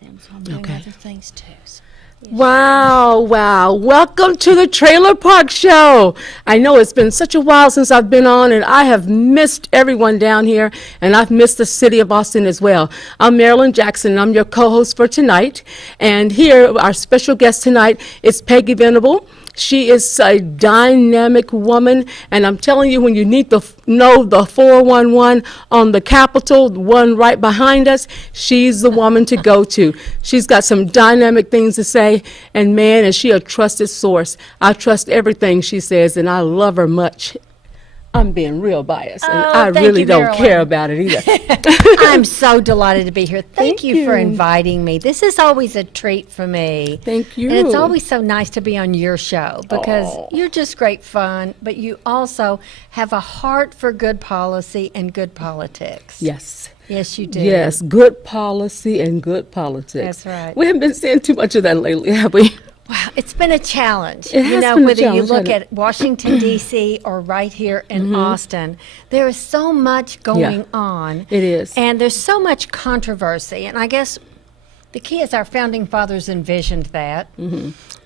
them, so I'm doing other things too. So. Wow, wow. Welcome to the Trailer Park Show. I know it's been such a while since I've been on, and I have missed everyone down here, and I've missed the city of Austin as well. I'm Marilyn Jackson, and I'm your co-host for tonight. And here, our special guest tonight is Peggy Venable. She is a dynamic woman, and I'm telling you, when you need to know the 411 on the Capitol, the one right behind us, she's the woman to go to. She's got some dynamic things to say, and man, is she a trusted source. I trust everything she says, and I love her much. I'm being real biased, and I really don't care about it either. I'm so delighted to be here. Thank you for inviting me. This is always a treat for me. Thank you. And it's always so nice to be on your show because you're just great fun, but you also have a heart for good policy and good politics. Yes. Yes, you do. Yes, good policy and good politics. That's right. We haven't been seeing too much of that lately, have we? Wow, it's been a challenge. It has been a whether you challenge, look hasn't at Washington, D.C. or right here in Austin, there is so much going on. It is. And there's so much controversy. And I guess the key is our founding fathers envisioned that.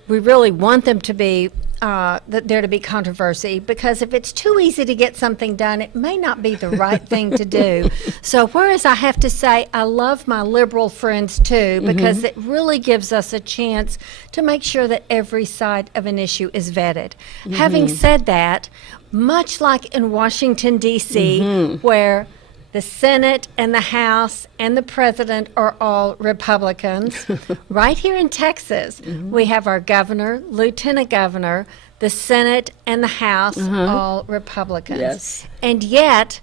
We really want them to be, there to be controversy, because if it's too easy to get something done, it may not be the right thing to do. So whereas I have to say I love my liberal friends too, because it really gives us a chance to make sure that every side of an issue is vetted. Having said that, much like in Washington, D.C., where the Senate and the House and the President are all Republicans. Right here in Texas, we have our governor, lieutenant governor, the Senate and the House, all Republicans. Yes. And yet,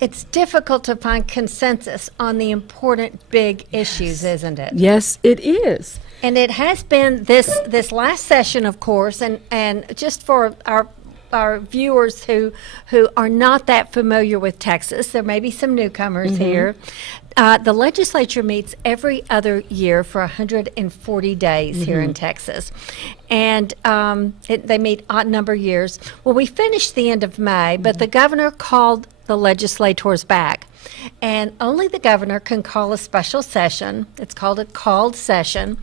it's difficult to find consensus on the important big issues, isn't it? Yes, it is. And it has been this last session, of course, and just for our viewers who are not that familiar with Texas, there may be some newcomers here. The legislature meets every other year for 140 days here in Texas. And they meet odd number years. Well, we finished the end of May, but the governor called the legislators back. And only the governor can call a special session. It's called a called session.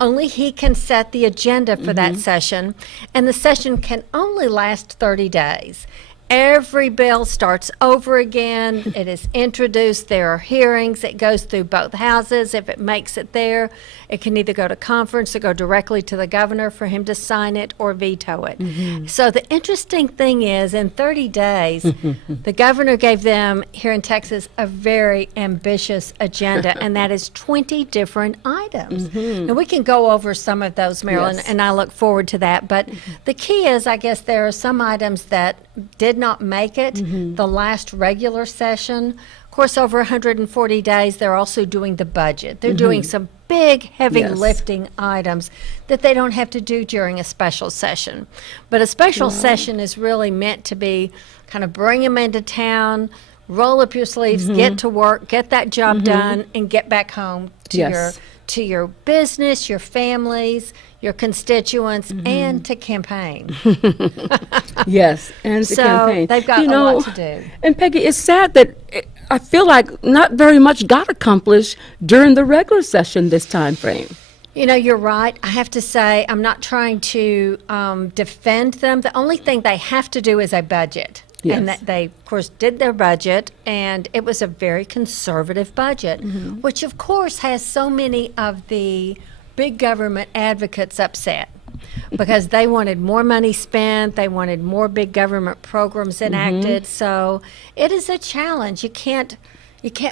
Only he can set the agenda for that session. And the session can only last 30 days. Every bill starts over again. It is introduced. There are hearings. It goes through both houses. If it makes it there, it can either go to conference or go directly to the governor for him to sign it or veto it. So the interesting thing is, in 30 days, the governor gave them here in Texas a very ambitious agenda, and that is 20 different items. And we can go over some of those, Marilyn, and I look forward to that. But the key is, I guess, there are some items that did not make it the last regular session. Of course, over 140 days, they're also doing the budget. They're doing some big, heavy lifting items that they don't have to do during a special session. But a special session is really meant to be kind of bring them into town, roll up your sleeves, get to work, get that job done, and get back home to your business, your families, your constituents, and to campaign. Yes, and to campaign. So they've got a lot to do. And Peggy, it's sad that I feel like not very much got accomplished during the regular session this time frame. You know, you're right. I have to say, I'm not trying to defend them. The only thing they have to do is a budget. Yes. And that they, of course, did their budget, and it was a very conservative budget, which, of course, has so many of the big government advocates upset because they wanted more money spent, they wanted more big government programs enacted. So it is a challenge. You can't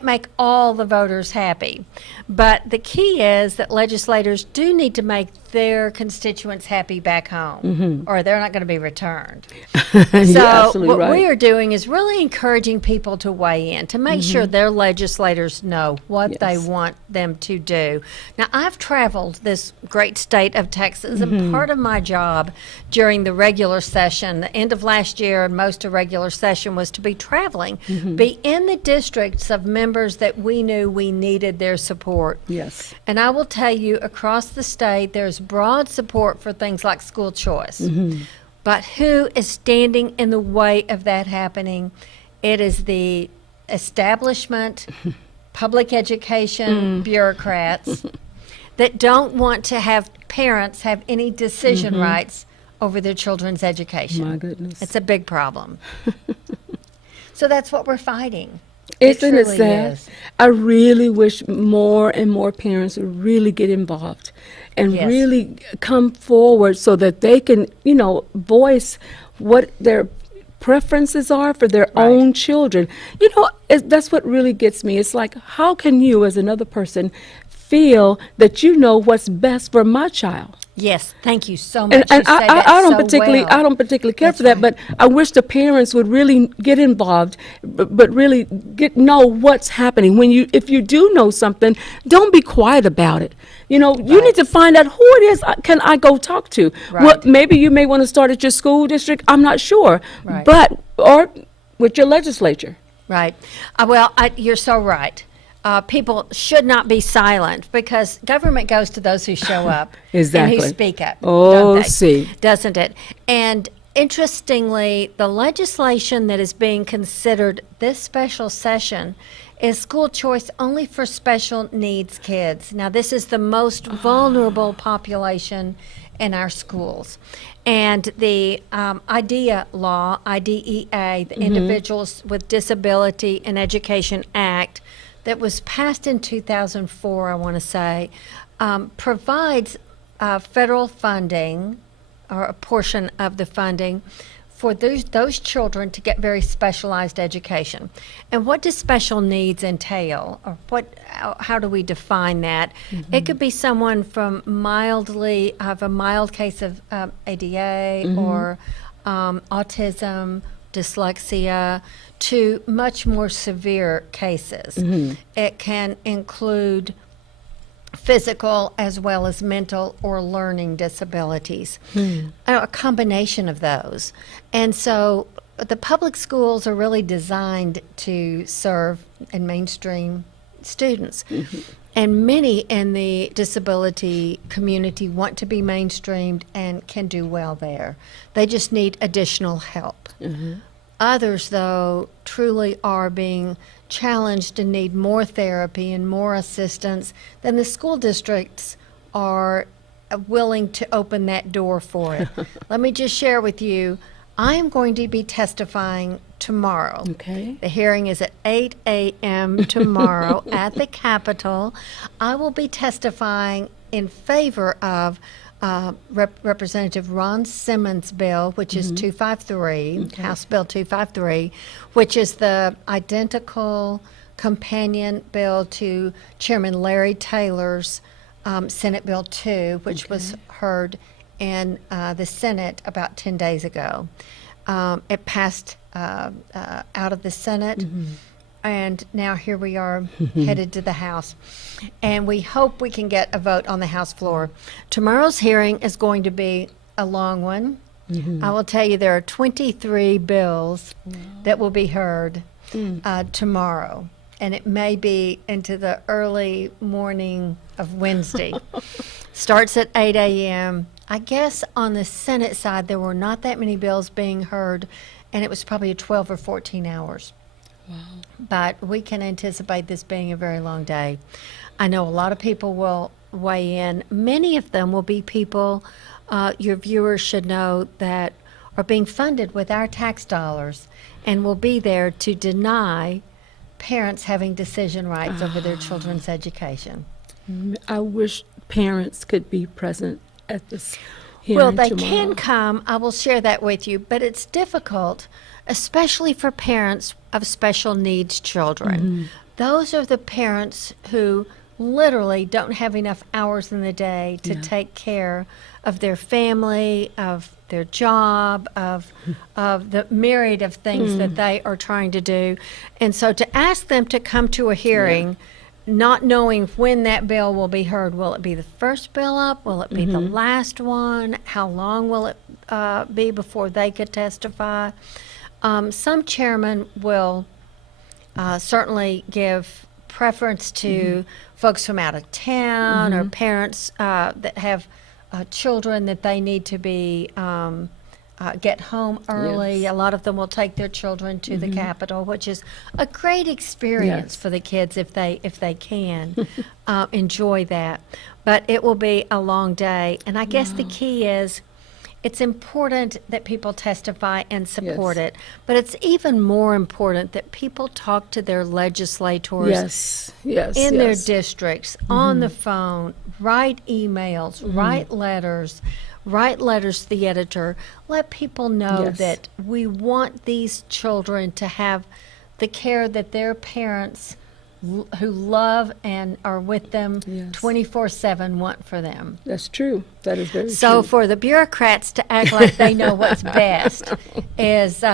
make all the voters happy. But the key is that legislators do need to make their constituents happy back home, or they're not going to be returned. So what we are doing is really encouraging people to weigh in, to make sure their legislators know what they want them to do. Now, I've traveled this great state of Texas, and part of my job during the regular session, the end of last year and most of regular session, was to be traveling, be in the districts of members that we knew we needed their support. Yes. And I will tell you, across the state, there's broad support for things like school choice. But who is standing in the way of that happening? It is the establishment, public education bureaucrats that don't want to have parents have any decision rights over their children's education. My goodness. It's a big problem. So that's what we're fighting. Isn't it truly sad? is. I really wish more and more parents would really get involved and Yes. really come forward so that they can, voice what their preferences are for their Right. own children. That's what really gets me. It's like, how can you, as another person, feel that you know what's best for my child? Yes, thank you so much. And, You and say that I don't so particularly well. I don't particularly care That's for that, right. but I wish the parents would really get involved, but really know what's happening. If you do know something, don't be quiet about it. You Right. need to find out who it is can I go talk to. Well, Right. maybe you may want to start at your school district. I'm not sure, Right. or with your legislature. Right. You're so right. People should not be silent because government goes to those who show up Exactly. and who speak up. Oh, don't they? see. Doesn't it? And interestingly, the legislation that is being considered this special session is school choice only for special needs kids. Now, this is the most vulnerable population in our schools. And the IDEA law, IDEA, the Individuals with Disability in Education Act, that was passed in 2004, I want to say, provides federal funding, or a portion of the funding, for those children to get very specialized education. And what does special needs entail? Or how do we define that? It could be someone from a mild case of ADA or autism, dyslexia, to much more severe cases. It can include physical as well as mental or learning disabilities, a combination of those. And so the public schools are really designed to serve and mainstream students. And many in the disability community want to be mainstreamed and can do well there. They just need additional help. Others, though, truly are being challenged and need more therapy and more assistance than the school districts are willing to open that door for it. Let me just share with you, I am going to be testifying tomorrow. Okay. The hearing is at 8 a.m. tomorrow at the Capitol. I will be testifying in favor of Representative Ron Simmons' bill, which is 253, House Bill 253, which is the identical companion bill to Chairman Larry Taylor's Senate Bill 2, which was heard in the Senate about 10 days ago. It passed out of the Senate. And now here we are headed to the House. And we hope we can get a vote on the House floor. Tomorrow's hearing is going to be a long one. I will tell you there are 23 bills that will be heard tomorrow. And it may be into the early morning of Wednesday. Starts at 8 a.m. I guess on the Senate side, there were not that many bills being heard, and it was probably 12 or 14 hours. But we can anticipate this being a very long day. I know a lot of people will weigh in. Many of them will be people, your viewers should know, that are being funded with our tax dollars and will be there to deny parents having decision rights over their children's education. I wish parents could be present at this hearing Well, they tomorrow. can come. I will share that with you, but it's difficult, especially for parents of special needs children. Those are the parents who literally don't have enough hours in the day to take care of their family, of their job, of the myriad of things that they are trying to do. And so to ask them to come to a hearing, not knowing when that bill will be heard, will it be the first bill up? Will it be the last one? How long will it be before they could testify? Some chairmen will certainly give preference to folks from out of town or parents that have children that they need to be get home early. Yes. A lot of them will take their children to the Capitol, which is a great experience Yes. for the kids if they can enjoy that. But it will be a long day, and I guess the key is it's important that people testify and support Yes. it, but it's even more important that people talk to their legislators Yes, yes, in their yes. districts, on the phone, write emails, write letters to the editor. Let people know Yes. that we want these children to have the care that their parents who love and are with them Yes. 24/7 want for them. That's true. That is very So true. for the bureaucrats to act like they know what's best is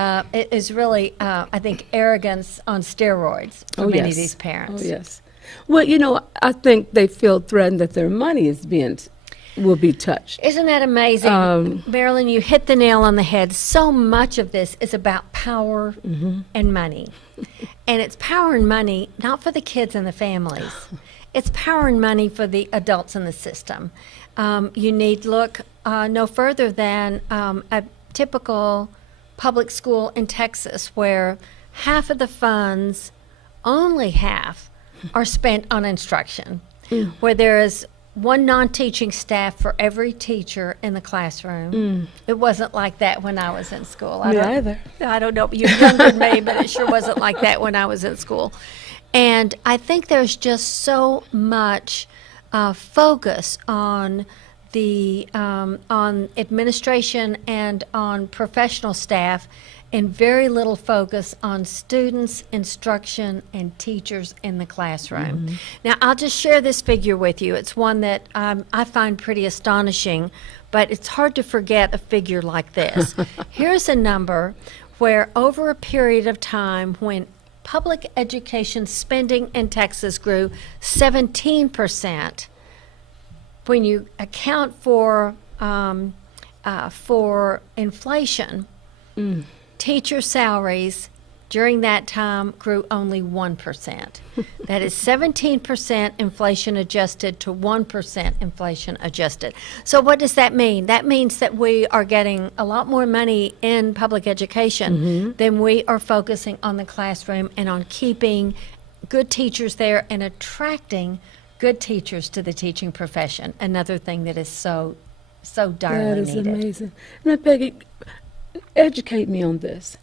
really, I think, arrogance on steroids for Oh, many yes. of these parents. Oh, yes. Well, I think they feel threatened that their money will be touched. Isn't that amazing? Marilyn, you hit the nail on the head. So much of this is about power and money. And it's power and money not for the kids and the families. It's power and money for the adults in the system. You need look no further than a typical public school in Texas where half of the funds, only half, are spent on instruction, where there is one non-teaching staff for every teacher in the classroom. It wasn't like that when I was in school. Me either. I don't know, you're younger than me, but it sure wasn't like that when I was in school. And I think there's just so much focus on on administration and on professional staff, and very little focus on students, instruction, and teachers in the classroom. Now, I'll just share this figure with you. It's one that I find pretty astonishing, but it's hard to forget a figure like this. Here's a number where over a period of time when public education spending in Texas grew 17%, when you account for inflation, teacher salaries during that time grew only 1%. That is 17% inflation adjusted to 1% inflation adjusted. So what does that mean? That means that we are getting a lot more money in public education than we are focusing on the classroom and on keeping good teachers there and attracting good teachers to the teaching profession. Another thing that is so That direly is needed. amazing. Now, Peggy, educate me on this.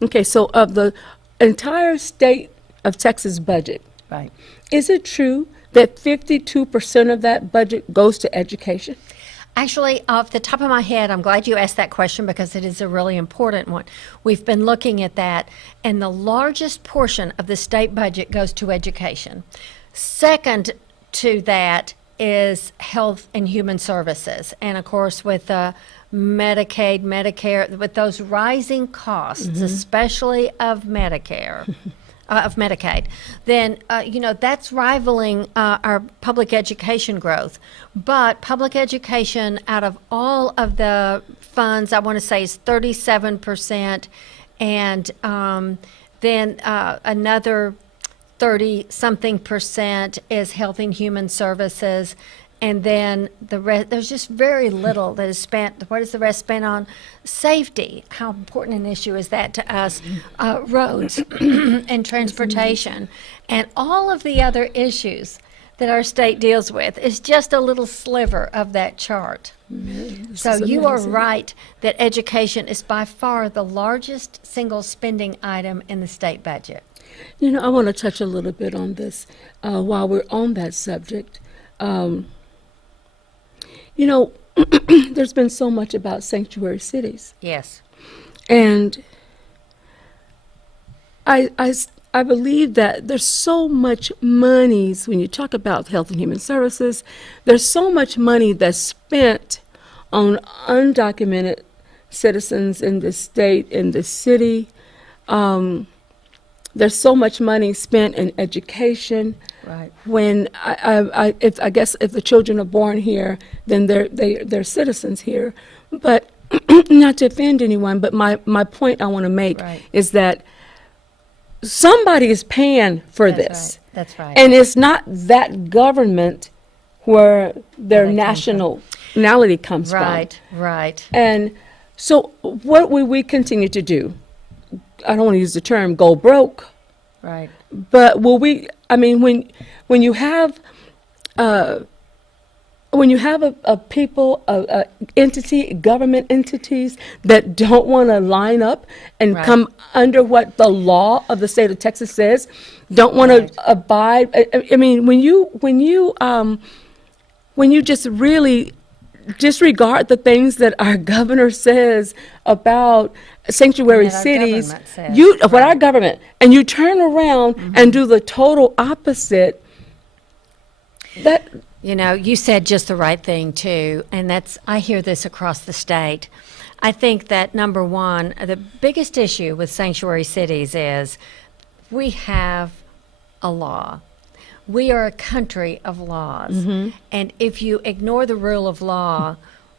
Okay, so of the entire state of Texas budget, Right. is it true that 52% of that budget goes to education? Actually, off the top of my head, I'm glad you asked that question because it is a really important one. We've been looking at that, and the largest portion of the state budget goes to education. Second to that is health and human services. And of course, with Medicaid, Medicare, with those rising costs, especially of Medicare, of Medicaid, then, that's rivaling our public education growth. But public education, out of all of the funds, I want to say is 37%, and then another 30-something% is health and human services, and then the rest, there's just very little that is spent. What is the rest spent on? Safety. How important an issue is that to us? Roads and transportation, and all of the other issues that our state deals with is just a little sliver of that chart. So you are right that education is by far the largest single spending item in the state budget. I want to touch a little bit on this while we're on that subject. There's been so much about sanctuary cities. Yes. And I believe that there's so much money, when you talk about health and human services, there's so much money that's spent on undocumented citizens in the state, in the city. There's so much money spent in education. Right. When I guess if the children are born here, then they're citizens here. But not to offend anyone, but my point I want to make Right. is that somebody is paying for this. Right. That's right. And it's not that government where their they come from. nationality comes from. Right. Right. And So what will we continue to do? I don't want to use the term go broke, Right. but will we, I mean, when you have, when you have a people, a entity, government entities that don't want to line up and Right. come under what the law of the state of Texas says, don't want Right. to abide. I mean, when you just really disregard the things that our governor says about sanctuary And that our cities, government says, what our right. government, and you turn around and do the total opposite. That You know, you said just the right thing too, and I hear this across the state. I think that number one, the biggest issue with sanctuary cities is we have a law. We are a country of laws. And if you ignore the rule of law,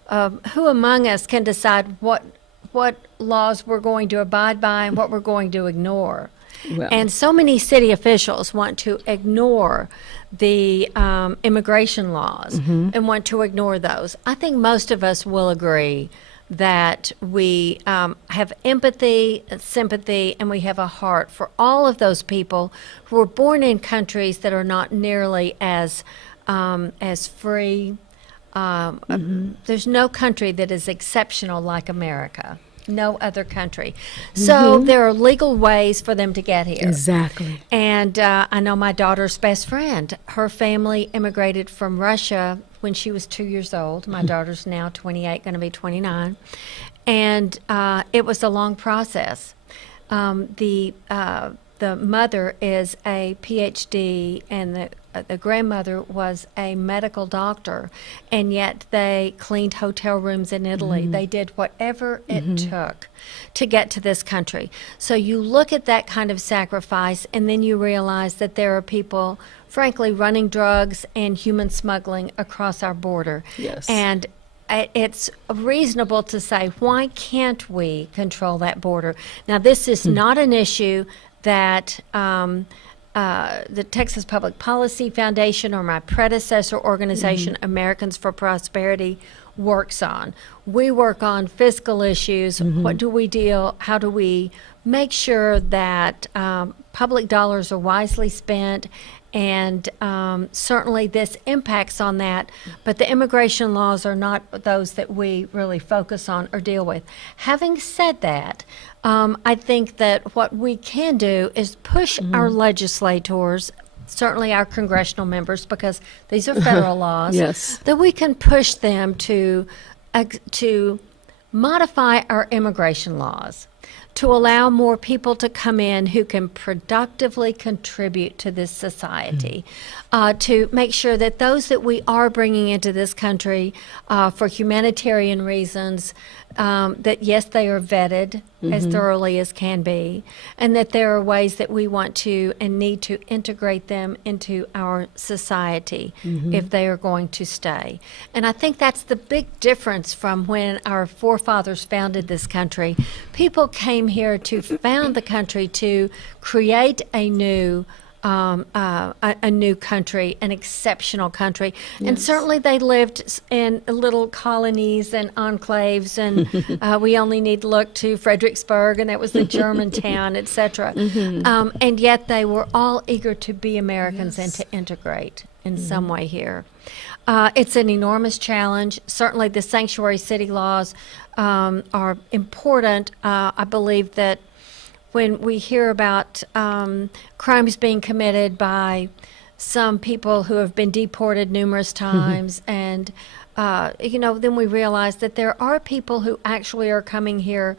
who among us can decide what laws we're going to abide by and what we're going to ignore? Well. And so many city officials want to ignore the immigration laws and want to ignore those. I think most of us will agree that we have empathy, sympathy, and we have a heart for all of those people who were born in countries that are not nearly as free. There's no country that is exceptional like America. No other country. So there are legal ways for them to get here. exactly. And I know my daughter's best friend. Her family immigrated from Russia when she was 2 years old. My daughter's now 28, going to be 29. And it was a long process. The mother is a PhD, and the grandmother was a medical doctor, and yet they cleaned hotel rooms in Italy. They did whatever it took to get to this country. So you look at that kind of sacrifice, and then you realize that there are people, frankly, running drugs and human smuggling across our border. Yes. And it's reasonable to say, why can't we control that border? Now, this is not an issue that the Texas Public Policy Foundation or my predecessor organization, Americans for Prosperity, works on. We work on fiscal issues. What do we deal? How do we make sure that public dollars are wisely spent? And certainly this impacts on that, but the immigration laws are not those that we really focus on or deal with. Having said that, I think that what we can do is push our legislators, certainly our congressional members, because these are federal laws, Yes. that we can push them to modify our immigration laws to allow more people to come in who can productively contribute to this society, to make sure that those that we are bringing into this country for humanitarian reasons, that yes, they are vetted as thoroughly as can be, and that there are ways that we want to and need to integrate them into our society if they are going to stay. And I think that's the big difference from when our forefathers founded this country. People came here to found the country to create a new country, an exceptional country. And certainly they lived in little colonies and enclaves, and we only need to look to Fredericksburg, and that was the German town, etc. And yet they were all eager to be Americans and to integrate in some way here. It's an enormous challenge. Certainly the sanctuary city laws are important. I believe that when we hear about crimes being committed by some people who have been deported numerous times, and then we realize that there are people who actually are coming here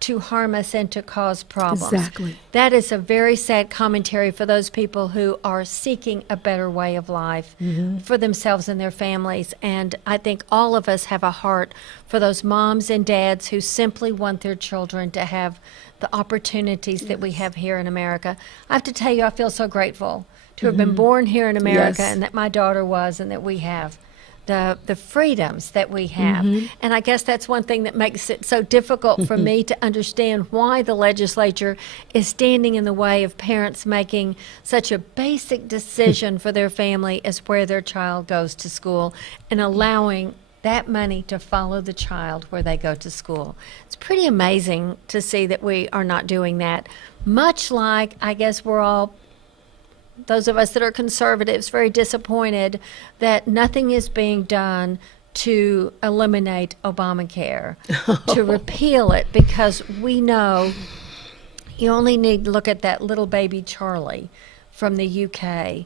to harm us and to cause problems. Exactly. That is a very sad commentary for those people who are seeking a better way of life for themselves and their families. And I think all of us have a heart for those moms and dads who simply want their children to have the opportunities that we have here in America. I have to tell you, I feel so grateful to have been born here in America, Yes. and that my daughter was, and that we have the freedoms that we have. And I guess that's one thing that makes it so difficult for me to understand why the legislature is standing in the way of parents making such a basic decision for their family as where their child goes to school, and allowing that money to follow the child where they go to school. It's pretty amazing to see that we are not doing that. Much like, I guess we're all, those of us that are conservatives, very disappointed that nothing is being done to eliminate Obamacare, to repeal it, because we know you only need to look at that little baby Charlie from the UK,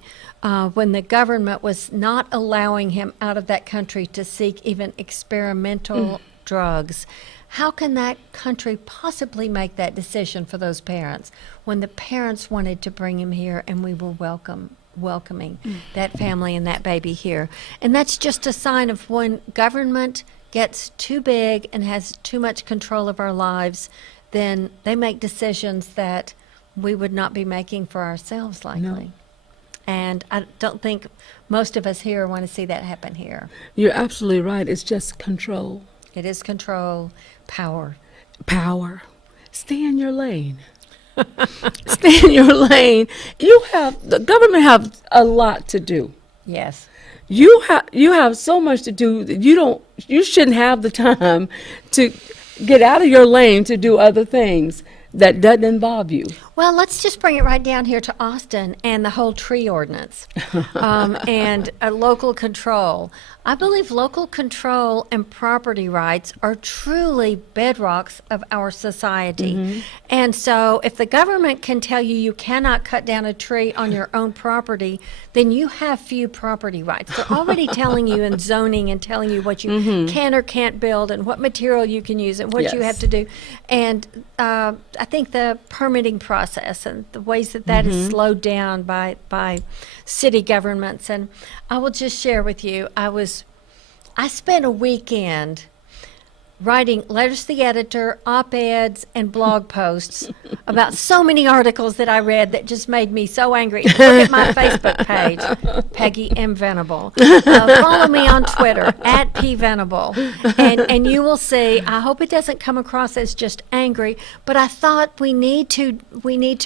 when the government was not allowing him out of that country to seek even experimental drugs. How can that country possibly make that decision for those parents when the parents wanted to bring him here and we were welcoming that family and that baby here? And that's just a sign of when government gets too big and has too much control of our lives, then they make decisions that we would not be making for ourselves likely. No. And I don't think most of us here want to see that happen here. You're absolutely right. It's just control. It is control, power. Power. Stay in your lane. Stay in your lane. The government have a lot to do. Yes. You have so much to do that you shouldn't have the time to get out of your lane to do other things that doesn't involve you. Well, let's just bring it right down here to Austin and the whole tree ordinance and local control. I believe local control and property rights are truly bedrocks of our society. And so if the government can tell you you cannot cut down a tree on your own property, then you have few property rights. They're already telling you in zoning and telling you what you can or can't build and what material you can use and what you have to do. And I think the permitting process and the ways that is slowed down by city governments. And I will just share with you, I spent a weekend writing letters to the editor, op-eds, and blog posts about so many articles that I read that just made me so angry. Look at my Facebook page, Peggy M. Venable. Follow me on Twitter, @PVenable, and you will see. I hope it doesn't come across as just angry, but I thought we need to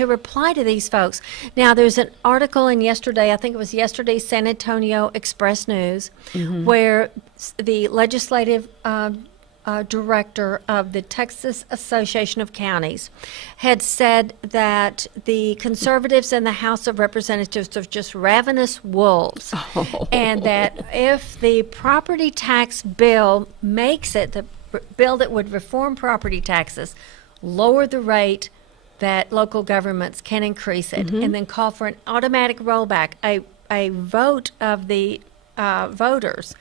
reply to these folks. Now, there's an article in I think it was yesterday's San Antonio Express News, where the legislative director of the Texas Association of Counties had said that the conservatives in the House of Representatives are just ravenous wolves, and that if the property tax bill makes it, the bill that would reform property taxes, lower the rate that local governments can increase it, and then call for an automatic rollback, a vote of the voters'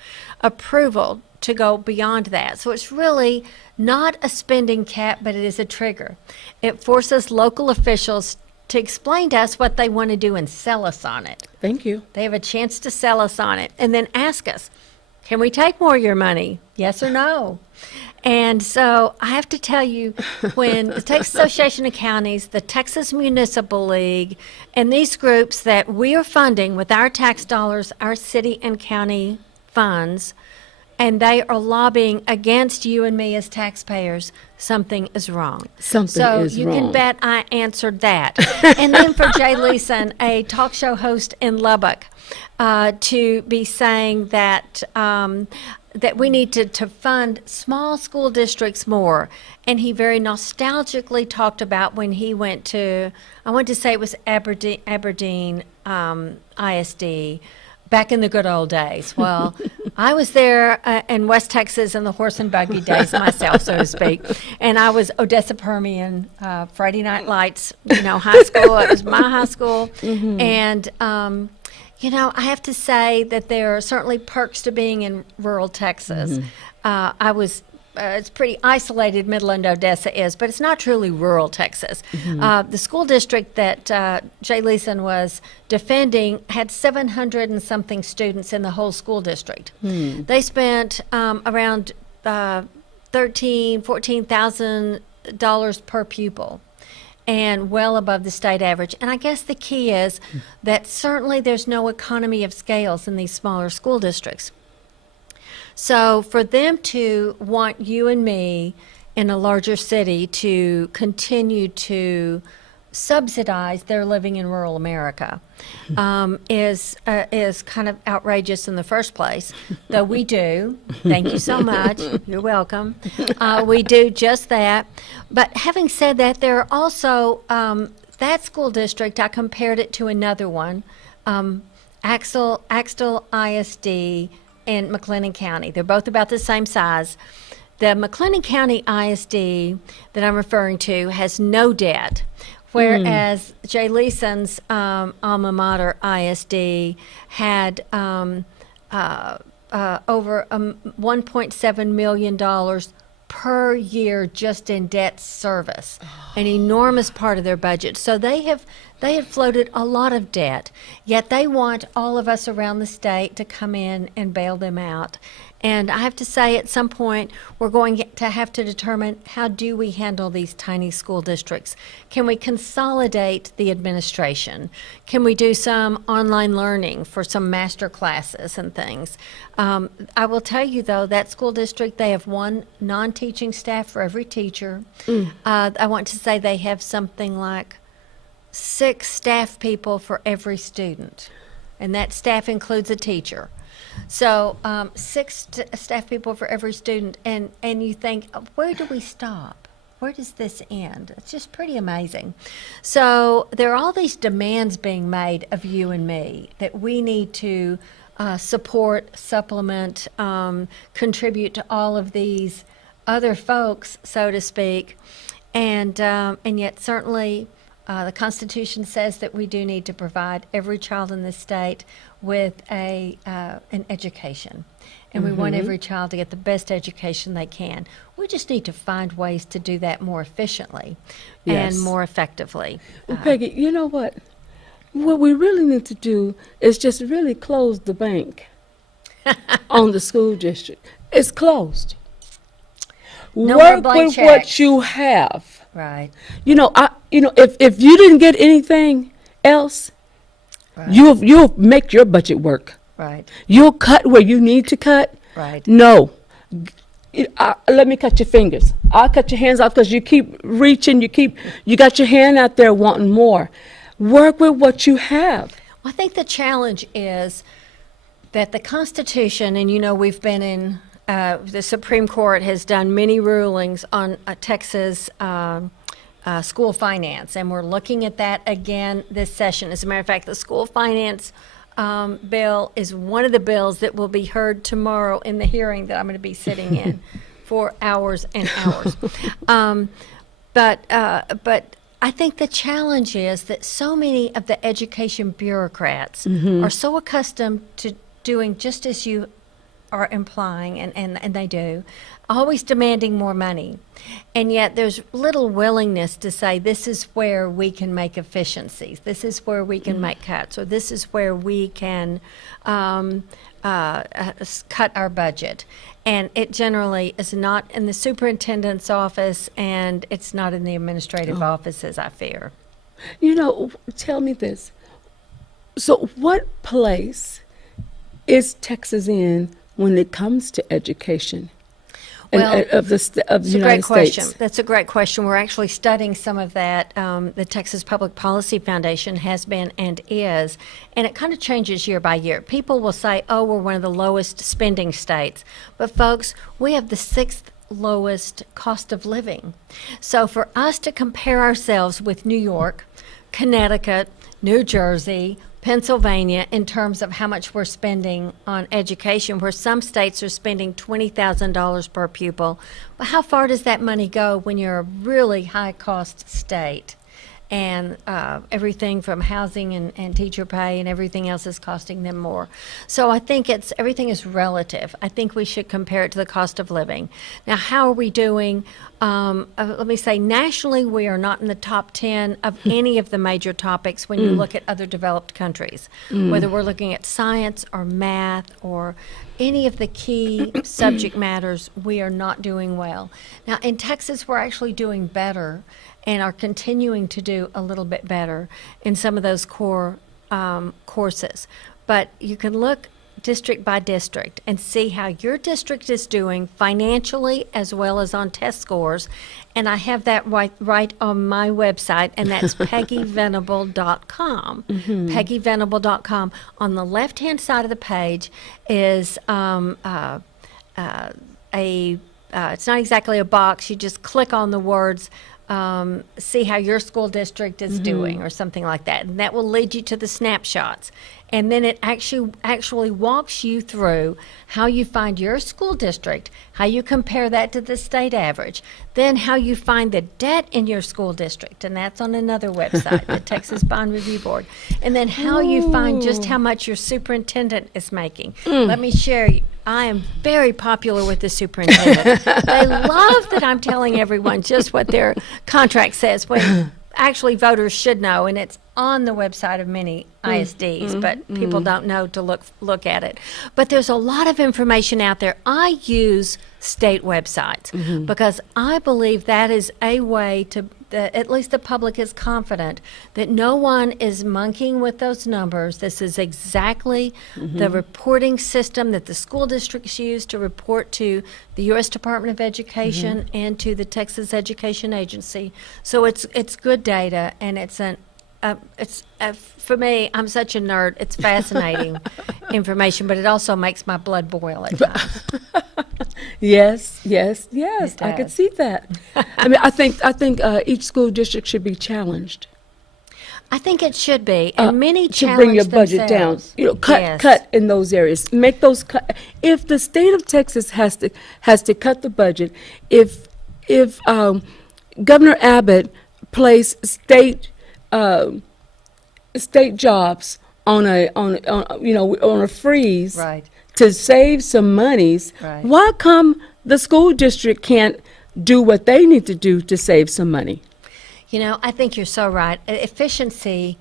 approval to go beyond that. So it's really not a spending cap, but it is a trigger. It forces local officials to explain to us what they want to do and sell us on it. Thank you. They have a chance to sell us on it and then ask us, can we take more of your money? Yes or no? And so I have to tell you, when the Texas Association of Counties, the Texas Municipal League, and these groups that we are funding with our tax dollars, our city and county funds, and they are lobbying against you and me as taxpayers, something is wrong. Something is So you wrong. can bet I answered that. And then for Jay Leeson, a talk show host in Lubbock, to be saying that that we need to fund small school districts more. And he very nostalgically talked about when he went to, I want to say it was Aberdeen ISD, back in the good old days. Well, I was there in West Texas in the horse and buggy days myself, so to speak. And I was Odessa Permian, Friday Night Lights, high school. It was my high school. And, I have to say that there are certainly perks to being in rural Texas. It's pretty isolated, Midland, Odessa is, but it's not truly rural Texas. The school district that Jay Leeson was defending had 700 and something students in the whole school district. They spent around $14,000 per pupil, and well above the state average. And I guess the key is that certainly there's no economy of scales in these smaller school districts. So for them to want you and me in a larger city to continue to subsidize their living in rural America is kind of outrageous in the first place. Though we do, thank you so much, you're welcome. We do just that. But having said that, there are also that school district. I compared it to another one, Axtell ISD in McLennan County. They're both about the same size. The McLennan County ISD that I'm referring to has no debt, whereas Jay Leeson's alma mater ISD had over $1.7 million per year just in debt service, an enormous part of their budget. So they have floated a lot of debt, yet they want all of us around the state to come in and bail them out. And I have to say, at some point, we're going to have to determine, how do we handle these tiny school districts? Can we consolidate the administration? Can we do some online learning for some master classes and things? I will tell you, though, that school district, they have one non-teaching staff for every teacher. I want to say they have something like 6 staff people for every student, and that staff includes a teacher. So 6 staff people for every student, and you think, where do we stop? Where does this end? It's just pretty amazing. So there are all these demands being made of you and me that we need to support, supplement, contribute to all of these other folks, so to speak, and yet certainly the Constitution says that we do need to provide every child in this state with an education, and we want every child to get the best education they can. We just need to find ways to do that more efficiently and more effectively. Well, Peggy, you know what? What we really need to do is just really close the bank on the school district. It's closed. No more Work blank with checks. what you have. Right. If you didn't get anything else, you'll make your budget work. Right. You'll cut where you need to cut. Right. No. Let me cut your fingers. I'll cut your hands off because you keep reaching. You got your hand out there wanting more. Work with what you have. Well, I think the challenge is that the Constitution, and we've been in, the Supreme Court has done many rulings on Texas school finance, and we're looking at that again this session. As a matter of fact, the school finance bill is one of the bills that will be heard tomorrow in the hearing that I'm going to be sitting in for hours and hours. But I think the challenge is that so many of the education bureaucrats are so accustomed to doing just as you are implying, and they do, always demanding more money. And yet there's little willingness to say, this is where we can make efficiencies, this is where we can make cuts, or this is where we can cut our budget. And it generally is not in the superintendent's office, and it's not in the administrative offices, I fear. Tell me this. So what place is Texas in when it comes to education of the United States? That's a great question. We're actually studying some of that. The Texas Public Policy Foundation has been and is, and it kind of changes year by year. People will say, oh, we're one of the lowest spending states. But folks, we have the 6th lowest cost of living. So for us to compare ourselves with New York, Connecticut, New Jersey, Pennsylvania, in terms of how much we're spending on education, where some states are spending $20,000 per pupil. But how far does that money go when you're a really high-cost state? And everything from housing and teacher pay and everything else is costing them more. So I think everything is relative. I think we should compare it to the cost of living. Now, how are we doing? Let me say, nationally, we are not in the top 10 of any of the major topics when you look at other developed countries. Whether we're looking at science or math or any of the key subject matters, we are not doing well. Now, in Texas, we're actually doing better and are continuing to do a little bit better in some of those core courses. But you can look district by district and see how your district is doing financially as well as on test scores. And I have that right on my website, and that's peggyvenable.com. Peggyvenable.com. On the left-hand side of the page is it's not exactly a box. You just click on the words, see how your school district is doing, or something like that. And that will lead you to the snapshots. And then it actually walks you through how you find your school district, how you compare that to the state average, then how you find the debt in your school district, and that's on another website, the Texas Bond Review Board, and then how you find just how much your superintendent is making. Let me share, I am very popular with the superintendent. They love that I'm telling everyone just what their contract says, when actually voters should know, and it's on the website of many ISDs, but people don't know to look at it. But there's a lot of information out there. I use state websites because I believe that is a way to, at least the public is confident that no one is monkeying with those numbers. This is exactly the reporting system that the school districts use to report to the U.S. Department of Education and to the Texas Education Agency. So it's good data, and for me, I'm such a nerd. It's fascinating information, but it also makes my blood boil at times. Yes. I could does. see that. I mean, I think each school district should be challenged I think it should be, and many to challenge bring your budget down. themselves. You know, Yes. cut in those areas. Make those cut. If the state of Texas has to cut the budget, if Governor Abbott placed state jobs on a freeze Right. to save some monies, Right. why come the school district can't do what they need to do to save some money? You know, I think you're so right. Efficiencies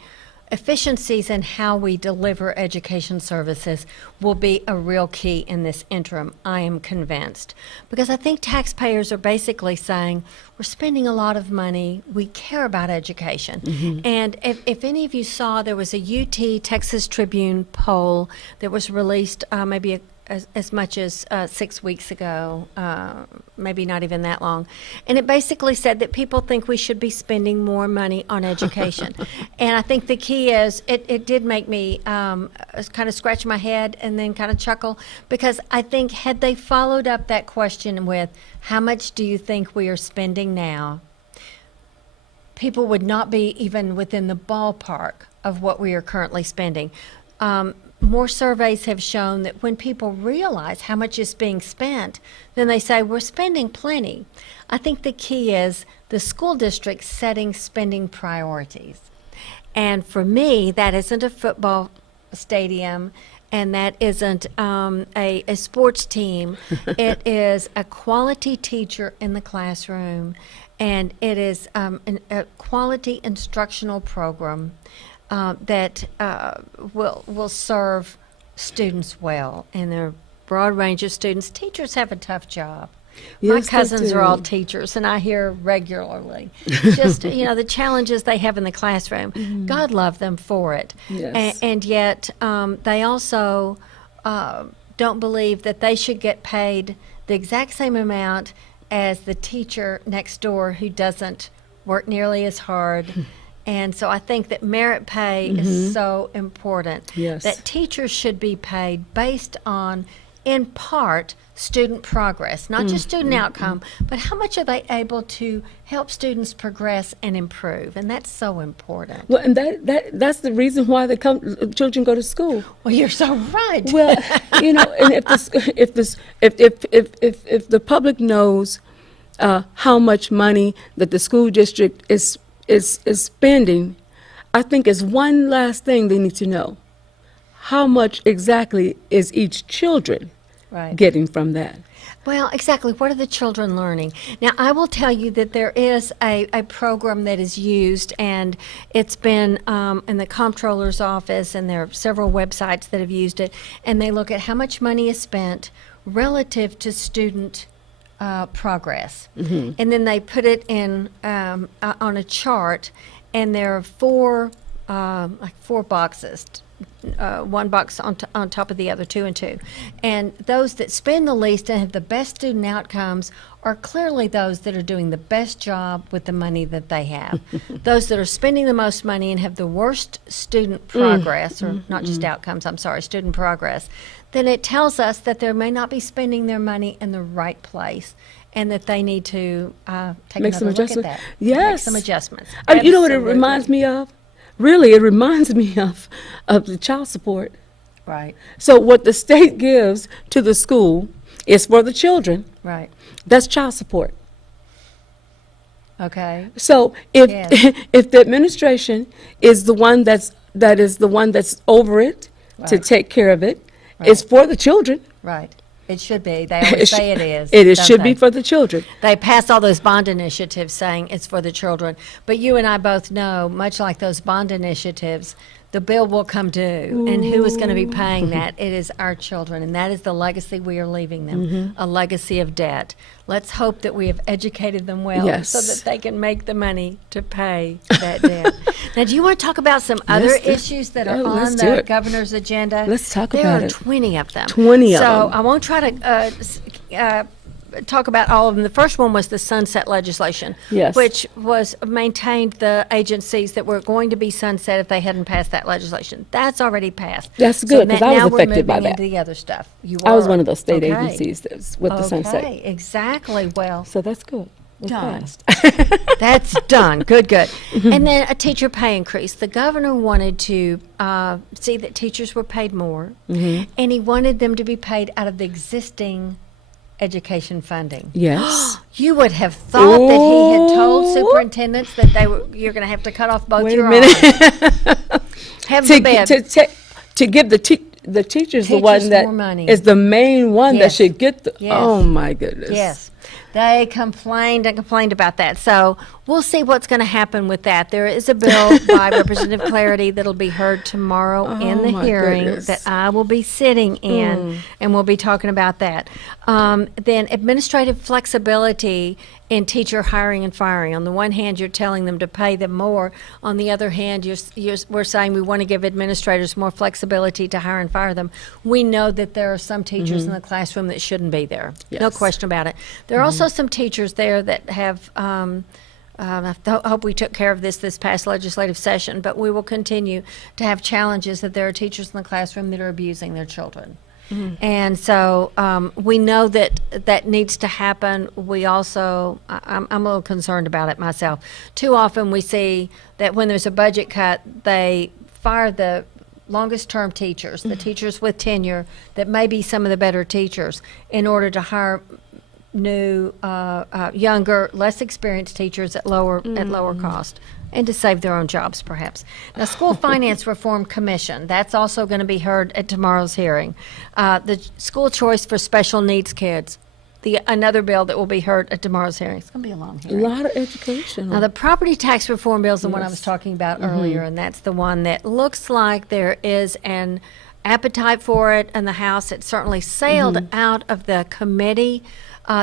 in how we deliver education services will be a real key in this interim, I am convinced. Because I think taxpayers are basically saying, we're spending a lot of money, we care about education. And if any of you saw, there was a UT Texas Tribune poll that was released maybe as much as 6 weeks ago, maybe not even that long. And it basically said that people think we should be spending more money on education. And I think the key is, it did make me kind of scratch my head and then kind of chuckle, because I think had they followed up that question with, how much do you think we are spending now? People would not be even within the ballpark of what we are currently spending. More surveys have shown that when people realize how much is being spent, then they say, we're spending plenty. I think the key is the school district setting spending priorities. And for me, that isn't a football stadium, and that isn't a sports team. It is a quality teacher in the classroom, and it is a quality instructional program that will serve students well, and there are a broad range of students. Teachers have a tough job. My Yes, they cousins are all do. teachers, and I hear regularly just the challenges they have in the classroom. God love them for it. Yes. And yet they also don't believe that they should get paid the exact same amount as the teacher next door who doesn't work nearly as hard. And so I think that merit pay is so important. Yes. That teachers should be paid based on, in part, student progress, not just student outcome, but how much are they able to help students progress and improve, and that's so important. Well, and that's the reason why children go to school. Well, you're so right. Well, and if the public knows how much money that the school district is spending, I think is one last thing they need to know. How much exactly is each children Right. getting from that? Well, exactly. What are the children learning? Now, I will tell you that there is a program that is used, and it's been in the comptroller's office, and there are several websites that have used it, and they look at how much money is spent relative to student progress. And then they put it in on a chart, and there are four boxes. one box on top of the other, two and two. And those that spend the least and have the best student outcomes are clearly those that are doing the best job with the money that they have. Those that are spending the most money and have the worst student progress, or not just outcomes, I'm sorry, student progress, then it tells us that they may not be spending their money in the right place, and that they need to take Make some another look at adjustments. that. Yes. Make some adjustments. You know what it Absolutely. reminds me of? Really, it reminds me of the child support. Right, So what the state gives to the school is for the children. right. That's child support. Okay, So if Yes. if the administration is the one that's over it to Right. take care of it, it's Right. for the children. right. It should be. They always say it is. It is, don't should be they? for the children. They pass all those bond initiatives saying it's for the children. But you and I both know, much like those bond initiatives, the bill will come due. And who is going to be paying that? It is our children. And that is the legacy we are leaving them, a legacy of debt. Let's hope that we have educated them well Yes. so that they can make the money to pay that debt. Now, do you want to talk about some other Let's do- issues that are yeah, let's on do the it. governor's agenda? Let's talk there about are it. 20 of them. 20 of So them. I won't try to talk about all of them. The first one was the sunset legislation, Yes. which was maintained the agencies that were going to be sunset if they hadn't passed that legislation. That's already passed. That's good, 'cause I was now we're affected by moving that. into the other stuff. You I was were. one of those state Okay. agencies that was with the sunset. Okay, exactly. Well, So that's good. It Done. passed. that's done. Good, good. And then a teacher pay increase. The governor wanted to see that teachers were paid more, and he wanted them to be paid out of the existing education funding. Yes. You would have thought that he had told Ooh. superintendents that you're going to have to cut off both Wait a your minute. arms. Heaven forbid. To give the teachers the Teachers one that more money. is the main one that Yes. should get the. Yes. Oh my goodness. Yes. They complained and complained about that. So we'll see what's going to happen with that. There is a bill by Representative Clarity that'll be heard tomorrow in Oh, the my hearing goodness. that I will be sitting in, and we'll be talking about that. Then administrative flexibility in teacher hiring and firing. On the one hand, you're telling them to pay them more. On the other hand, we're saying we want to give administrators more flexibility to hire and fire them. We know that there are some teachers in the classroom that shouldn't be there. No Yes. question about it. There are also some teachers there that have, I hope we took care of this past legislative session, but we will continue to have challenges that there are teachers in the classroom that are abusing their children. And so we know that needs to happen. We also, I'm a little concerned about it myself. Too often we see that when there's a budget cut, they fire the longest term teachers, the teachers with tenure that may be some of the better teachers, in order to hire new, younger, less experienced teachers at lower cost, and to save their own jobs, perhaps. Now, School Finance Reform Commission, that's also going to be heard at tomorrow's hearing. The school choice for special needs kids, another bill that will be heard at tomorrow's hearing. It's going to be a long A hearing. lot of education. Now, the property tax reform bill is the one I was Yes. talking about earlier, and that's the one that looks like there is an appetite for it in the House. It certainly sailed out of the committee,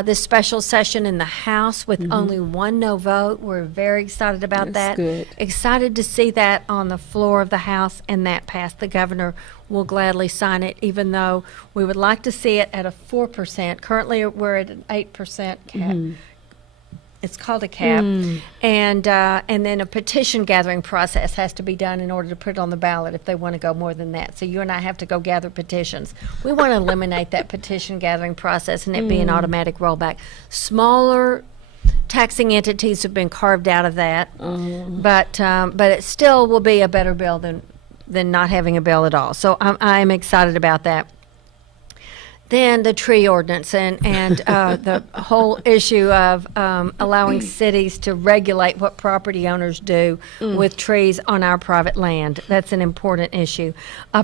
this special session in the House with only one no vote. We're very excited about That's that. good. Excited to see that on the floor of the House and that passed. The governor will gladly sign it, even though we would like to see it at a 4%. Currently, we're at an 8% cap. It's called a cap, and then a petition gathering process has to be done in order to put it on the ballot if they want to go more than that. So you and I have to go gather petitions. We want to eliminate that petition gathering process and it be an automatic rollback. Smaller taxing entities have been carved out of that, but it still will be a better bill than not having a bill at all. So I am excited about that. Then the tree ordinance and the whole issue of allowing cities to regulate what property owners do with trees on our private land. That's an important issue.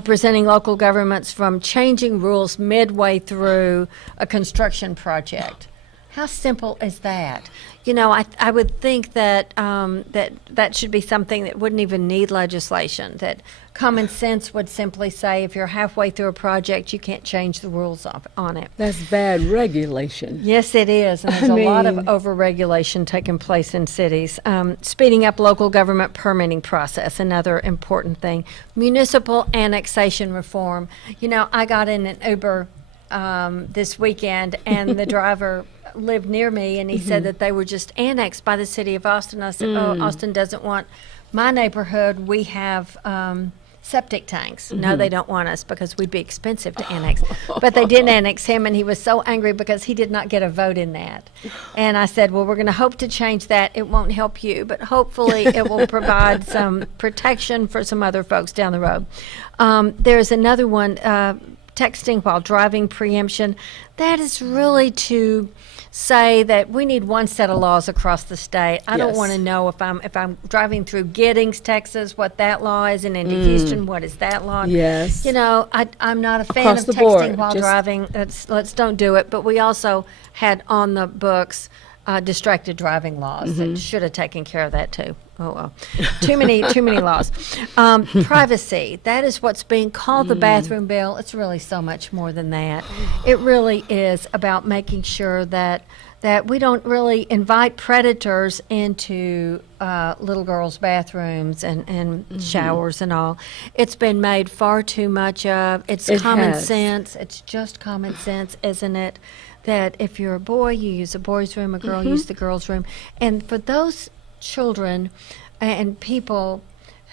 Preventing local governments from changing rules midway through a construction project. How simple is that? I would think that that should be something that wouldn't even need legislation, that common sense would simply say if you're halfway through a project, you can't change the rules on it. That's bad regulation. Yes, it is. And there's a lot of overregulation taking place in cities. Speeding up local government permitting process, another important thing. Municipal annexation reform. I got in an Uber this weekend, and the driver lived near me, and he said that they were just annexed by the city of Austin. I said, oh, Austin doesn't want my neighborhood. We have septic tanks. No, they don't want us because we'd be expensive to annex. But they didn't annex him, and he was so angry because he did not get a vote in that. And I said, well, we're going to hope to change that. It won't help you, but hopefully it will provide some protection for some other folks down the road. There's another one, texting while driving preemption. That is really to say that we need one set of laws across the state. I don't want to know if I'm driving through Giddings, Texas, what that law is, and into Houston, what is that law? Yes. I'm not a fan Across of the texting board, while driving. Let's don't do it. But we also had on the books distracted driving laws that should have taken care of that too. Oh well, too many laws. Privacy, that is what's being called the bathroom bill. It's really so much more than that. It really is about making sure that we don't really invite predators into little girls' bathrooms and showers and all. It's been made far too much of. It's common sense. It's just common sense, isn't it? That if you're a boy, you use a boy's room, a girl, use the girl's room. And for those children and people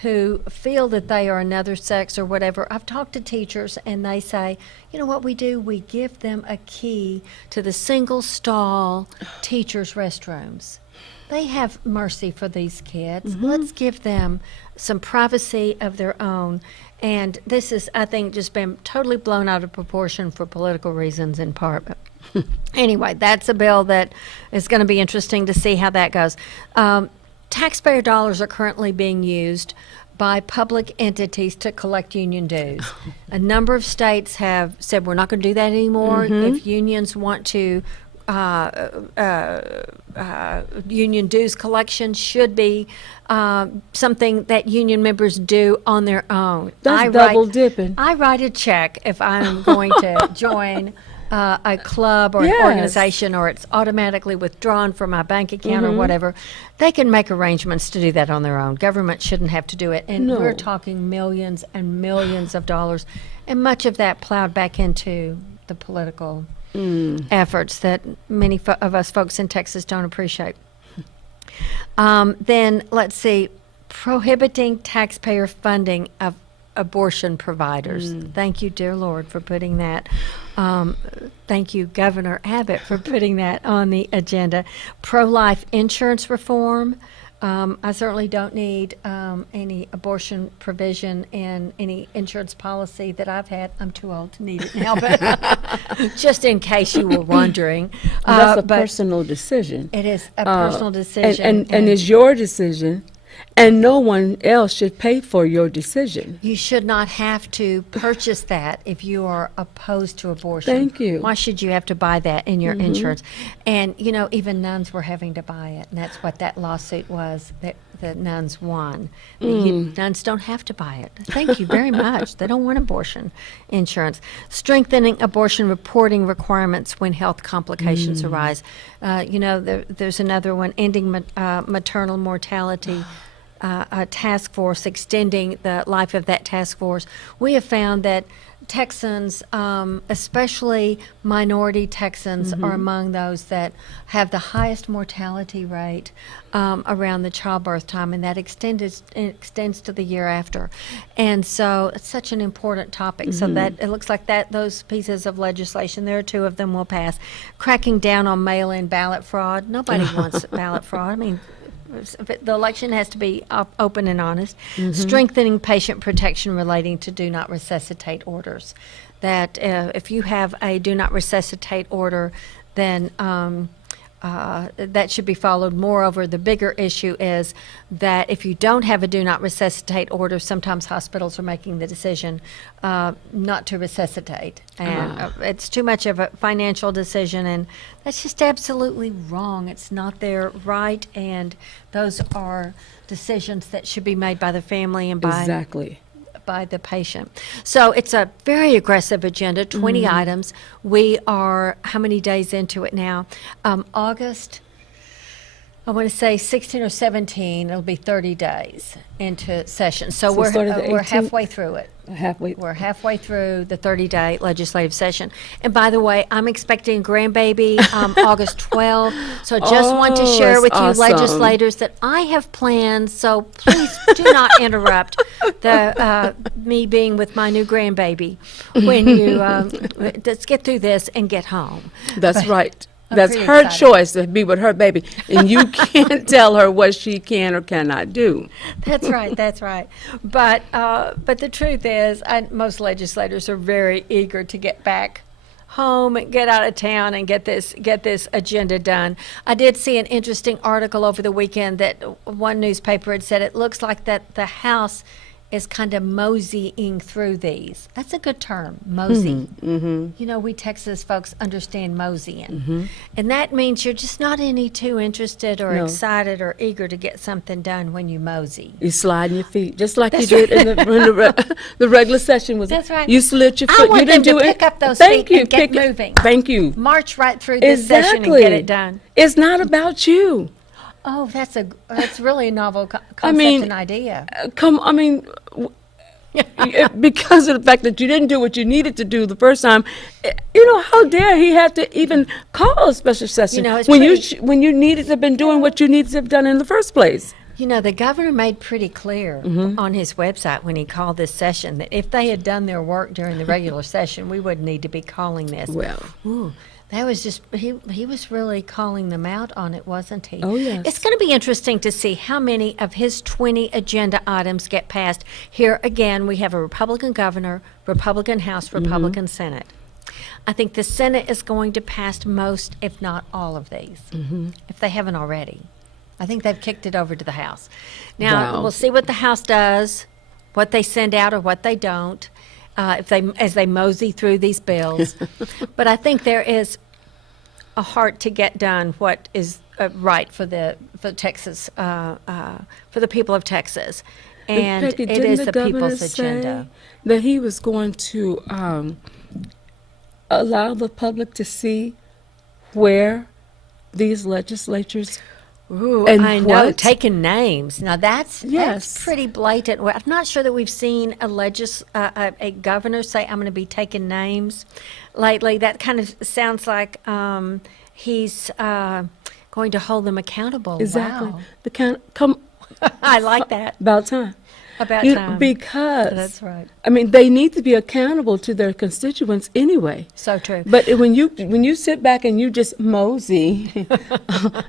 who feel that they are another sex or whatever, I've talked to teachers and they say, what we do, we give them a key to the single stall teachers' restrooms. They have mercy for these kids. Let's give them some privacy of their own. And this is, I think, just been totally blown out of proportion for political reasons in part. But anyway, that's a bill that is going to be interesting to see how that goes. Taxpayer dollars are currently being used by public entities to collect union dues. A number of states have said we're not going to do that anymore. If unions want to, union dues collection should be something that union members do on their own. That's double dipping. I write a check if I'm going to join a club or an organization, or it's automatically withdrawn from my bank account or whatever. They can make arrangements to do that on their own. Government shouldn't have to do it. And we're talking millions and millions of dollars, and much of that plowed back into the political efforts that many of us folks in Texas don't appreciate. Then let's see, prohibiting taxpayer funding of abortion providers. Thank you, dear Lord, for putting that. Thank you, Governor Abbott, for putting that on the agenda. Pro-life insurance reform. I certainly don't need any abortion provision in any insurance policy that I've had. I'm too old to need it now, but just in case you were wondering. That's a personal decision. It is a personal decision. And it's your decision. And no one else should pay for your decision. You should not have to purchase that if you are opposed to abortion. Thank you. Why should you have to buy that in your insurance? And, even nuns were having to buy it, and that's what that lawsuit was that the nuns won. Nuns don't have to buy it. Thank you very much. They don't want abortion insurance. Strengthening abortion reporting requirements when health complications arise. There's another one, ending maternal mortality. A task force, extending the life of that task force. We have found that Texans, especially minority Texans, are among those that have the highest mortality rate around the childbirth time, and that extends to the year after. And so it's such an important topic. So that it looks like that those pieces of legislation, there are two of them, will pass. Cracking down on mail-in ballot fraud. Nobody wants ballot fraud. I mean, the election has to be open and honest. Strengthening patient protection relating to do not resuscitate orders. That if you have a do not resuscitate order, then that should be followed. Moreover, the bigger issue is that if you don't have a do not resuscitate order, sometimes hospitals are making the decision not to resuscitate. And it's too much of a financial decision, and that's just absolutely wrong. It's not their right, and those are decisions that should be made by the family and by the patient. So it's a very aggressive agenda, 20 items. We are how many days into it now? August, I want to say 16 or 17, it'll be 30 days into session. So it started the we're 18th? halfway through it. We're halfway through the 30-day legislative session. And by the way, I'm expecting a grandbaby August 12th. So just want to share with that's you awesome. legislators that I have plans. So please do not interrupt me being with my new grandbaby when you let's get through this and get home. That's But right. I'm That's pretty her excited. choice to be with her baby, and you can't tell her what she can or cannot do. That's right. That's right. But the truth is, most legislators are very eager to get back home and get out of town and get this agenda done. I did see an interesting article over the weekend that one newspaper had said it looks like that the House is kind of moseying through these. That's a good term, mosey. You know, we Texas folks understand moseying. And that means you're just not any too interested or No. excited or eager to get something done when you mosey. You sliding your feet, just like you did in the regular session. That's right. You slid your I foot. want You didn't them do to it. pick up those Thank feet you. and get Pick it- moving. Thank you. March right through this session and get it done. It's not about you. Oh, that's really a novel concept mean, and idea. Because of the fact that you didn't do what you needed to do the first time, you know, how dare he have to even call a special session You know, it's when pretty- when you needed to have been doing what you needed to have done in the first place. You know, the governor made pretty clear on his website when he called this session that if they had done their work during the regular session, we wouldn't need to be calling this. Well. Ooh, that was just, he was really calling them out on it, wasn't he? Oh, yes. It's going to be interesting to see how many of his 20 agenda items get passed. Here again, we have a Republican governor, Republican House, Republican Senate. I think the Senate is going to pass most, if not all of these, if they haven't already. I think they've kicked it over to the House. Now, Wow. we'll see what the House does, what they send out or what they don't, as they mosey through these bills. But I think there is a heart to get done what is right for Texas, for the people of Texas, and Peggy, it didn't is the the governor people's agenda. say that he was going to allow the public to see where these legislatures Ooh, and I know, what? taking names. Now that's Yes. pretty blatant. Well, I'm not sure that we've seen a governor say, "I'm going to be taking names" lately. That kind of sounds like he's going to hold them accountable. exactly Wow. the kind come I like that. about time. About You- time. because That's right. I mean, they need to be accountable to their constituents anyway. So true. But when you sit back and you just mosey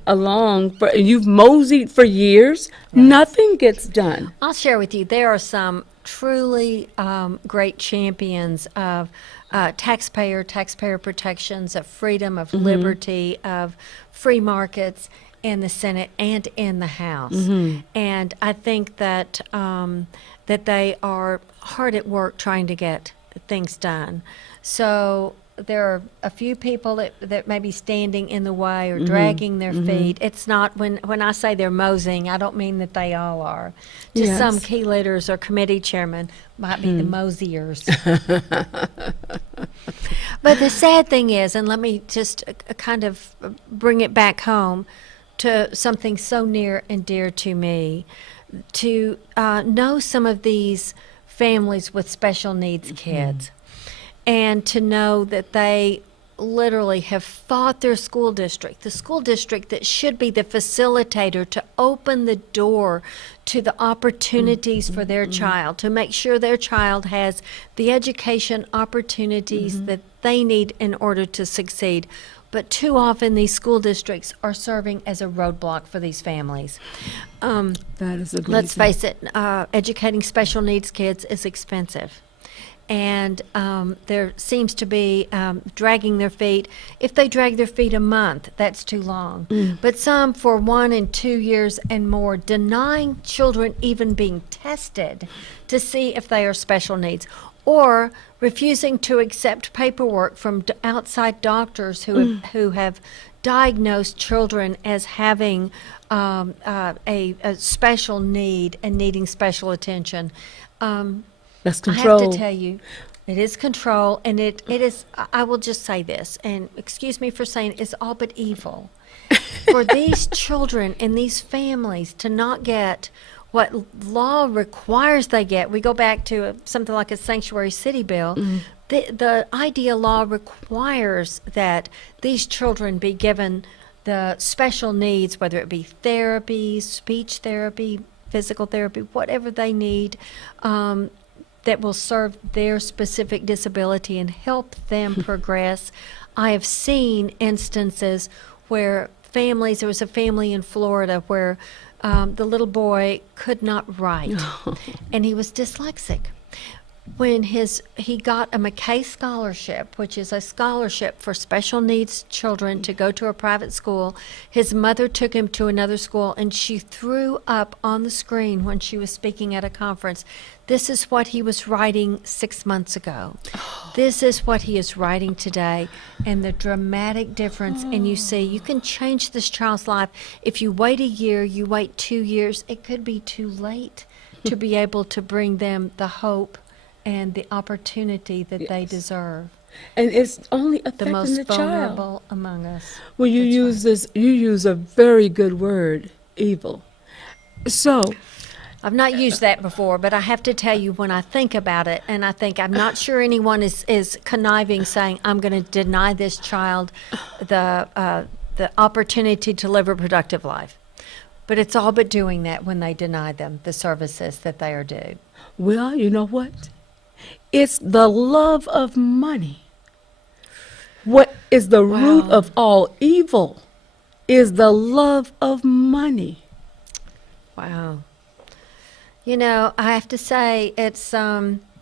along, you've moseyed for years, nothing gets done. I'll share with you, there are some truly great champions of taxpayer protections, of freedom, of liberty, of free markets in the Senate and in the House. And I think that that they are hard at work trying to get things done. So there are a few people that may be standing in the way or dragging their feet. It's not, when I say they're moseying, I don't mean that they all are. Just Yes. some key leaders or committee chairmen might be the moseyers. But the sad thing is, and let me just kind of bring it back home to something so near and dear to me, to know some of these families with special needs kids, and to know that they literally have fought their school district, the school district that should be the facilitator to open the door to the opportunities for their child, to make sure their child has the education opportunities that they need in order to succeed. But too often these school districts are serving as a roadblock for these families. That is a great Let's thing. face it, educating special needs kids is expensive. and there seems to be dragging their feet. If they drag their feet a month, that's too long. But some for 1 and 2 years and more, denying children even being tested to see if they are special needs, or refusing to accept paperwork from outside doctors who have diagnosed children as having a special need and needing special attention. That's control. I have to tell you, it is control, and it is, I will just say this, and excuse me for saying it's all but evil. For these children and these families to not get what law requires they get. We go back to something like a sanctuary city bill. The IDEA law requires that these children be given the special needs, whether it be therapy, speech therapy, physical therapy, whatever they need, that will serve their specific disability and help them progress. I have seen instances where families, there was a family in Florida where the little boy could not write, and he was dyslexic. When he got a McKay scholarship, which is a scholarship for special needs children to go to a private school, his mother took him to another school, and she threw up on the screen when she was speaking at a conference. This is what he was writing 6 months ago. This is what he is writing today, and the dramatic difference. And you see, you can change this child's life. If you wait a year, you wait 2 years, it could be too late to be able to bring them the hope and the opportunity that they deserve. And it's only The affecting most the child. vulnerable among us. Well, you use a very good word, evil. So, I've not used that before, but I have to tell you, when I think about it, and I think I'm not sure anyone is conniving, saying I'm going to deny this child the opportunity to live a productive life. But it's all but doing that when they deny them the services that they are due. well, you know what? It's the love of money. What is the root of all evil is the love of money. Wow. You know, I have to say it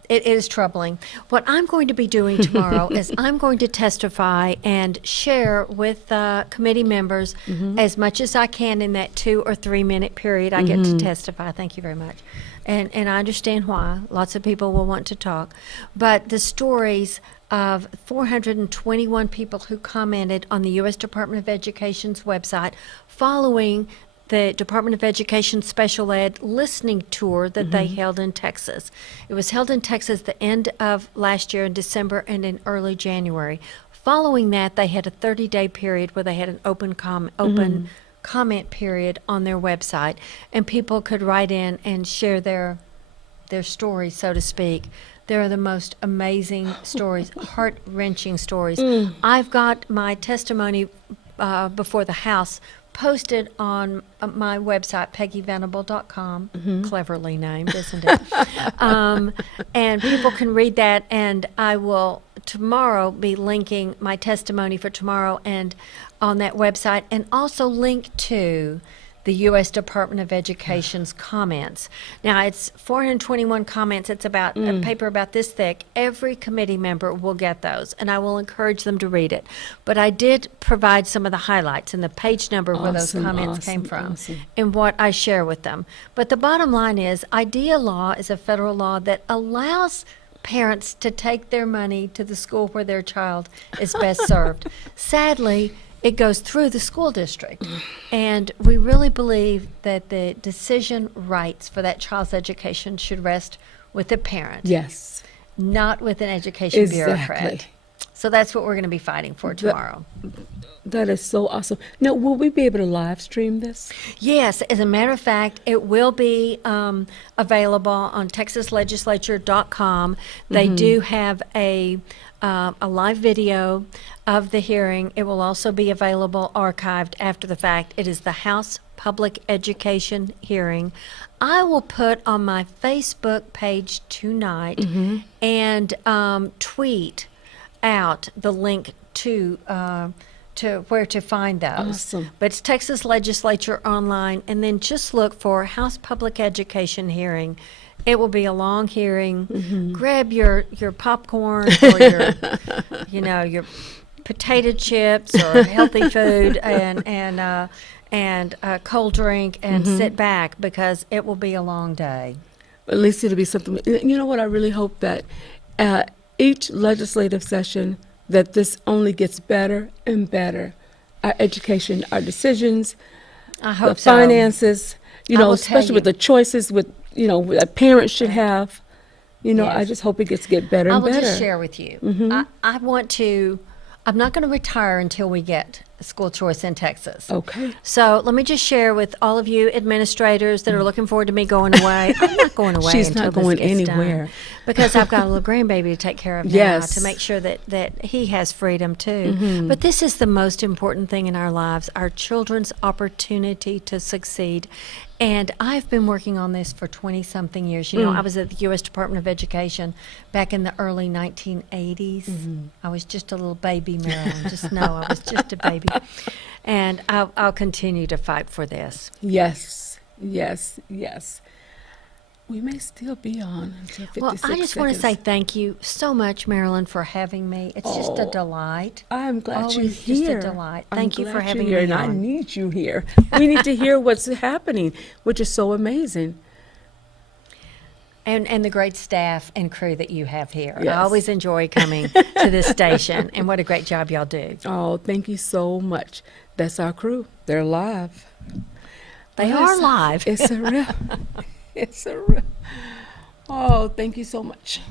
is troubling. What I'm going to be doing tomorrow is I'm going to testify and share with committee members as much as I can in that 2 or 3 minute period I get to testify. Thank you very much. And I understand why. Lots of people will want to talk. But the stories of 421 people who commented on the U.S. Department of Education's website following the Department of Education Special Ed listening tour that they held in Texas. It was held in Texas the end of last year in December and in early January. Following that, they had a 30-day period where they had an open comment period on their website, and people could write in and share their stories, so to speak. They're the most amazing stories, heart-wrenching stories. I've got my testimony before the House posted on my website, peggyvenable.com, cleverly named, isn't it? And people can read that, and I will tomorrow be linking my testimony for tomorrow and on that website, and also link to the U.S. Department of Education's comments. Now, it's 421 comments. It's about a paper about this thick. Every committee member will get those, and I will encourage them to read it. But I did provide some of the highlights and the page number where those comments came from and what I share with them. But the bottom line is, IDEA law is a federal law that allows parents to take their money to the school where their child is best served. Sadly, it goes through the school district, and we really believe that the decision rights for that child's education should rest with the parent, Yes. not with an education bureaucrat. Exactly. So that's what we're going to be fighting for tomorrow. That is so awesome. Now, will we be able to live stream this? Yes, as a matter of fact, it will be available on texaslegislature.com. They do have a live video of the hearing. It will also be available archived after the fact. It is the House Public Education hearing. I will put on my Facebook page tonight and tweet out the link to to where to find those. Awesome. But it's Texas Legislature online, and then just look for House Public Education hearing. It will be a long hearing. Grab your popcorn or your, your potato chips or healthy food and a cold drink and sit back, because it will be a long day. At least it'll be something. You know what? I really hope that each legislative session, that this only gets better and better. Our education, our decisions, I hope the so. finances, I will tell especially with you. the choices that parents should have. Yes. I just hope it gets better I and will better. just share with you. I'm not going to retire until we get school choice in Texas. Okay. So let me just share with all of you administrators that are looking forward to me going away. I'm not going away She's until not this going gets anywhere. done, because I've got a little grandbaby to take care of now, Yes. to make sure that he has freedom too. But this is the most important thing in our lives, our children's opportunity to succeed. And I've been working on this for 20-something years. I was at the U.S. Department of Education back in the early 1980s. I was just a little baby, Marilyn. Just know I was just a baby. And I'll continue to fight for this. Yes, yes, yes. We may still be on until 56 Well, I just want to seconds. say thank you so much, Marilyn, for having me. It's just a delight. I'm glad you're Always just a here. delight. I'm Thank you for glad having you're here, me and I on. need you here. We need to hear what's happening, which is so amazing. And the great staff and crew that you have here. Yes. I always enjoy coming to this station, and what a great job y'all do. Oh, thank you so much. That's our crew. They're live. They Well, are it's- live. It's a real. It's a real. Oh, thank you so much.